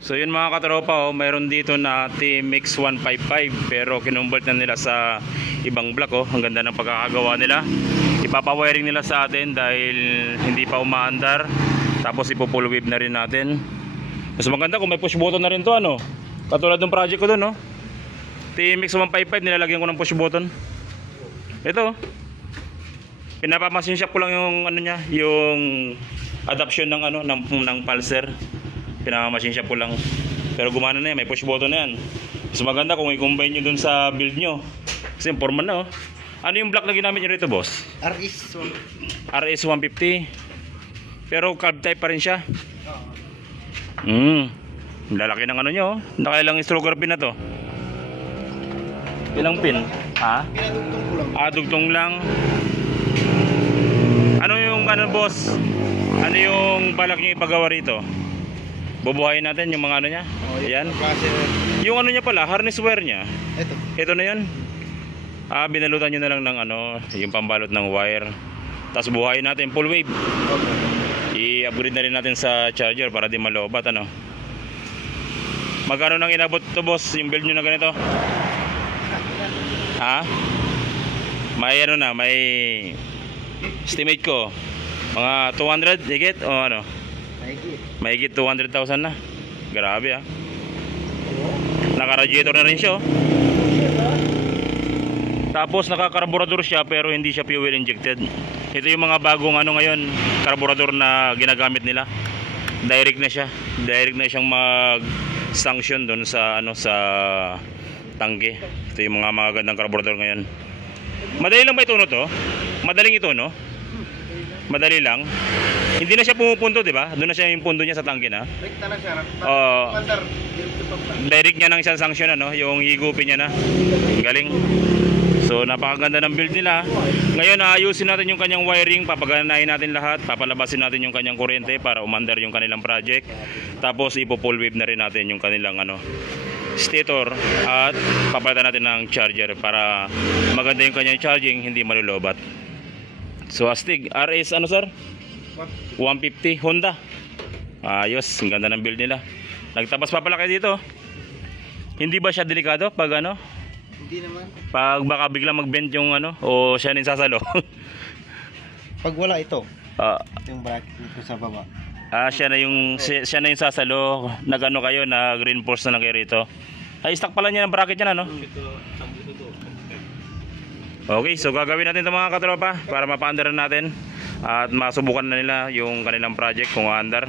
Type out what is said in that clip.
So yun mga katropa, mayroon dito na TMX 155 pero kinumbert na nila sa ibang block. Ang ganda ng pagkakagawa nila. Ipapawiring nila sa atin dahil hindi pa umaandar. Tapos ipo-full wave na rin natin. Mas maganda kung may push button na rin to, ano. Katulad ng project ko doon, no. TMX 155 nilalagyan ko ng push button. Ito. Pinapamasin shop ko lang yung ano niya, yung adaption ng ano ng pulser. Pinamamasin shop ko lang. Pero gumana na yan, may push button na yan. Mas maganda kung i-combine nyo dun sa build nyo. Kasi forman na, oh. Ano yung block na ginamit nyo rito, boss? RS 150. Pero carb type pa rin siya. Lalaki ng ano nyo, oh. Nakailang stroker pin na to. Ilang pin? Ha? Dugtong lang. Ano yung ano, boss? Ano yung balak nyo ipagawa rito? Bubuhayin natin yung mga ano niya. Ayan. Yung ano niya pala, harness wire niya. Ito na yun. Binalutan nyo na lang ng ano, yung pambalot ng wire. Tapos buhayin natin full wave. I-upgrade na rin natin sa charger para di malobat, ano. Magkano nang inabot to, boss, yung build nyo na ganito? Ha? May ano na, may estimate ko mga 200 higit o ano? Mahigit 200,000 na. Grabe, ah. Naka-radiator na rin siya, oh. Tapos naka-carburetor siya pero hindi siya fuel injected. Ito yung mga bagong ano ngayon, carburetor na ginagamit nila. Direct na siya. Direct na siyang mag-sanction doon sa ano, sa tangke. Ito yung mga magagandang carburetor ngayon. Madali lang ba ito, no, to? Madaling ito, no? Madali lang. Hindi na siya pumupunto, di ba? Doon na siya yung pundo niya sa tangke na. Direct niya nang isang sanction, ano, yung higupin niya na. Galing. So napakaganda ng build nila. Ngayon aayusin natin yung kanyang wiring, papaganahin natin lahat, papalabasin natin yung kanyang kuryente para umandar yung kanilang project. Tapos ipo-full wave na rin natin yung kanilang ano, stator, at papalitan natin ng charger para maganda yung kanyang charging, hindi malulobat. So astig, RS ano, sir? 150 Honda. Ayos, ang ganda ng build nila. Nagtabas pa pala kayo dito. Hindi ba siya delikado pag ano? Hindi naman. Pag baka biglang mag-bend yung ano, o siya rin sasalo. Pag wala ito, yung bracket dito sa baba. Siya na yung sasalo. Nag-ano kayo, nag-reinforce na lang kayo rito. Ay, stock pala niya ng bracket niya, ano? Okay, so gagawin natin ito mga katropa para mapaandaran natin at masubukan na nila yung kanilang project kung aandar.